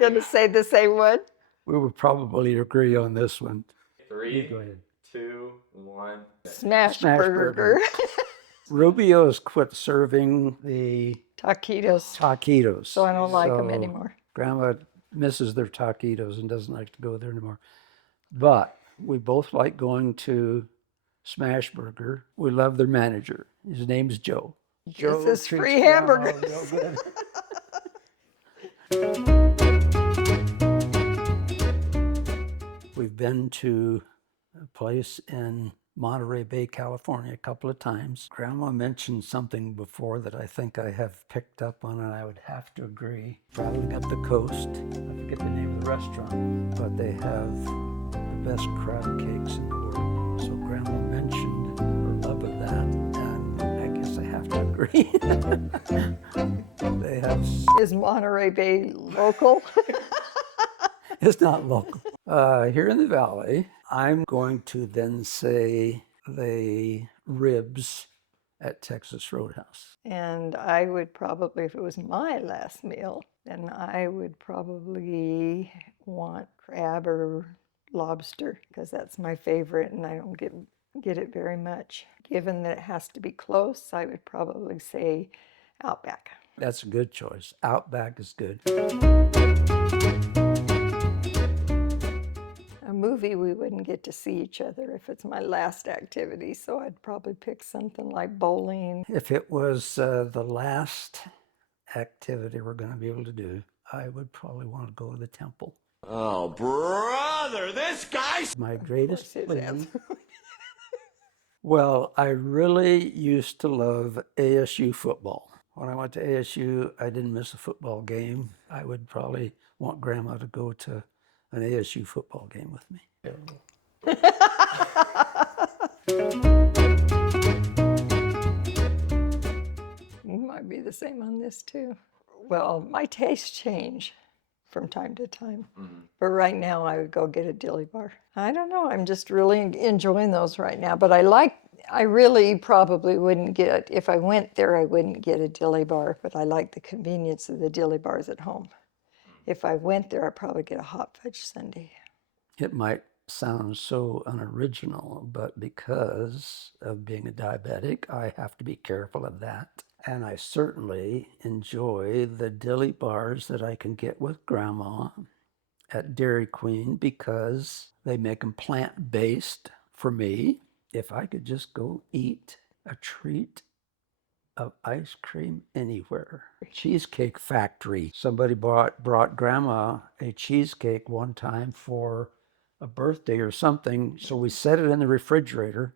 going to say the same one. We would probably agree on this one. 3, Go ahead. 2, 1. Smash Smash burger. Rubio's quit serving the Taquitos. taquitos. So I don't like them anymore. Grandma misses their taquitos and doesn't like to go there anymore. But we both like going to Smash Burger. We love their manager. His name's Joe. Joe This is treats free Grandma hamburgers. real good. We've been to a place in Monterey Bay, California a couple of times. Grandma mentioned something before that I think I have picked up on, and I would have to agree. Traveling up the coast, I forget the name of the restaurant, but they have the best crab cakes in the world. So Grandma mentioned her love of that, and I guess I have to agree. They have... Is Monterey Bay local? It's not local. Here in the valley, I'm going to then say the ribs at Texas Roadhouse. And I would probably, if it was my last meal, then I would probably want crab or lobster because that's my favorite and I don't get it very much. Given that it has to be close, I would probably say Outback. That's a good choice. Outback is good. A movie, we wouldn't get to see each other if it's my last activity, so I'd probably pick something like bowling. If it was the last activity we're going to be able to do, I would probably want to go to the temple. Oh, brother, this guy's My greatest His plea. answer. Well, I really used to love ASU football. When I went to ASU, I didn't miss a football game. I would probably want Grandma to go to an ASU football game with me. Might be the same on this too. Well, my tastes change from time to time. But right now I would go get a dilly bar. I don't know, I'm just really enjoying those right now. But I really probably wouldn't get, if I went there, I wouldn't get a dilly bar, but I like the convenience of the dilly bars at home. If I went there, I'd probably get a hot fudge sundae. It might sound so unoriginal, but because of being a diabetic, I have to be careful of that. And I certainly enjoy the dilly bars that I can get with Grandma at Dairy Queen because they make them plant-based for me. If I could just go eat a treat of ice cream anywhere. Cheesecake Factory. Somebody brought Grandma a cheesecake one time for a birthday or something, so we set it in the refrigerator,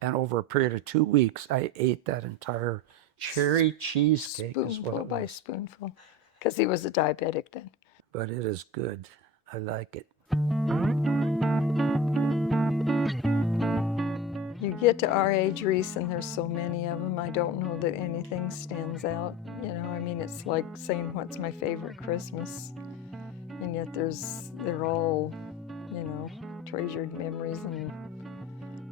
and over a period of 2 weeks, I ate that entire cherry cheesecake as well. Spoonful by spoonful, because he was a diabetic then. But it is good. I like it. You get to our age, Reese, and there's so many of them, I don't know that anything stands out. You know, I mean, it's like saying what's my favorite Christmas, and yet they're all, you know, treasured memories, and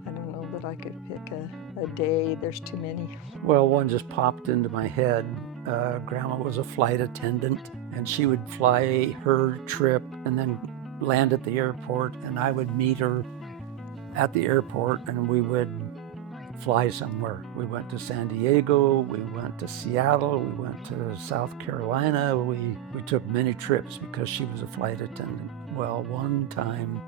I don't know that I could pick a day. There's too many. Well, one just popped into my head. Grandma was a flight attendant, and she would fly her trip and then land at the airport, and I would meet her at the airport, and we would fly somewhere. We went to San Diego, we went to Seattle, we went to South Carolina. We took many trips because she was a flight attendant. Well, one time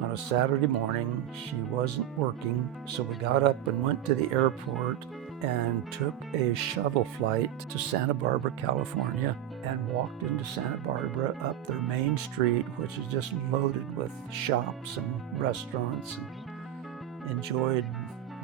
on a Saturday morning, she wasn't working, so we got up and went to the airport and took a shuttle flight to Santa Barbara, California, and walked into Santa Barbara up their main street, which is just loaded with shops and restaurants, and enjoyed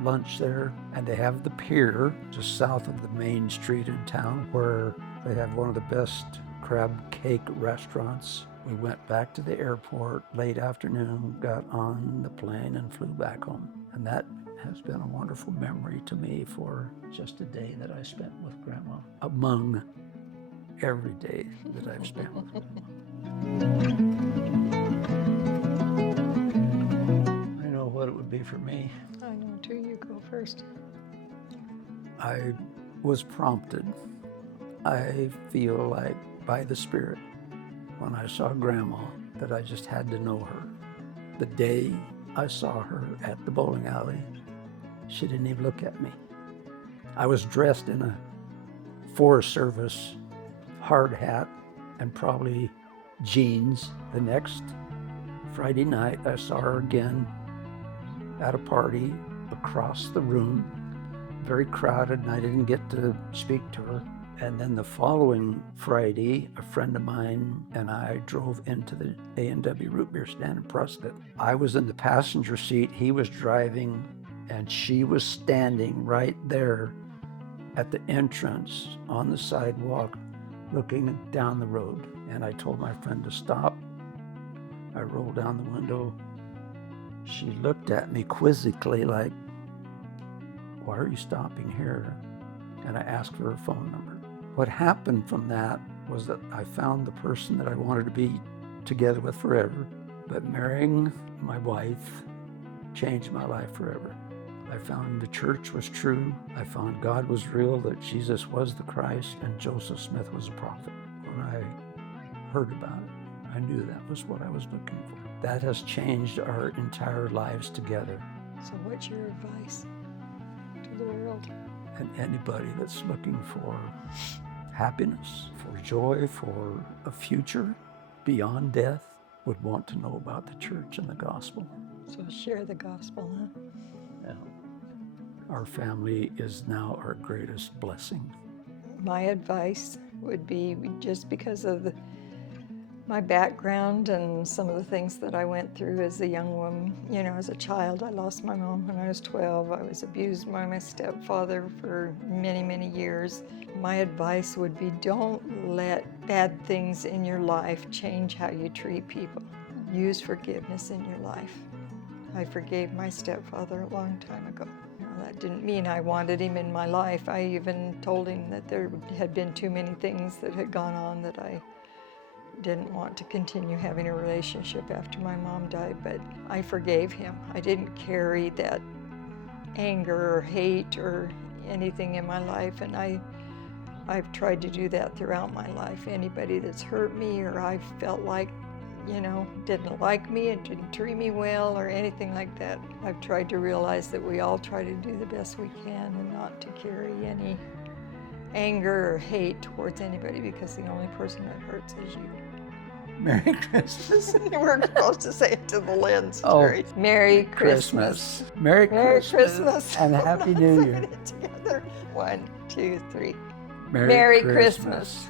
lunch there. And they have the pier just south of the main street in town where they have one of the best crab cake restaurants. We went back to the airport late afternoon, got on the plane and flew back home. And that has been a wonderful memory to me for just a day that I spent with Grandma, among every day that I've spent with Grandma. I know what it would be for me. I know too, you go first. I was prompted, I feel like by the Spirit, when I saw Grandma that I just had to know her. The day I saw her at the bowling alley, she didn't even look at me. I was dressed in a Forest Service hard hat and probably jeans. The next Friday night, I saw her again at a party across the room, very crowded, and I didn't get to speak to her. And then the following Friday, a friend of mine and I drove into the A&W root beer stand in Prescott. I was in the passenger seat, he was driving, and she was standing right there at the entrance on the sidewalk looking down the road. And I told my friend to stop. I rolled down the window. She looked at me quizzically like, "Why are you stopping here?" And I asked for her phone number. What happened from that was that I found the person that I wanted to be together with forever. But marrying my wife changed my life forever. I found the church was true. I found God was real, that Jesus was the Christ, and Joseph Smith was a prophet. When I heard about it, I knew that was what I was looking for. That has changed our entire lives together. So what's your advice to the world? And anybody that's looking for happiness, for joy, for a future beyond death would want to know about the church and the gospel. So share the gospel, huh? Yeah. Our family is now our greatest blessing. My advice would be, just because of my background and some of the things that I went through as a young woman. You know, as a child, I lost my mom when I was 12. I was abused by my stepfather for many, many years. My advice would be, don't let bad things in your life change how you treat people. Use forgiveness in your life. I forgave my stepfather a long time ago. That didn't mean I wanted him in my life. I even told him that there had been too many things that had gone on that I didn't want to continue having a relationship after my mom died, but I forgave him. I didn't carry that anger or hate or anything in my life, and I've tried to do that throughout my life. Anybody that's hurt me or I felt like, you know, didn't like me and didn't treat me well or anything like that, I've tried to realize that we all try to do the best we can and not to carry any anger or hate towards anybody, because the only person that hurts is you. Merry Christmas. We're supposed to say it to the lens, Oh, Terry. Merry Christmas. Merry Merry Christmas. Christmas. And We're Happy not New saying Year. it together. 1, 2, 3. Merry Merry Christmas. Christmas.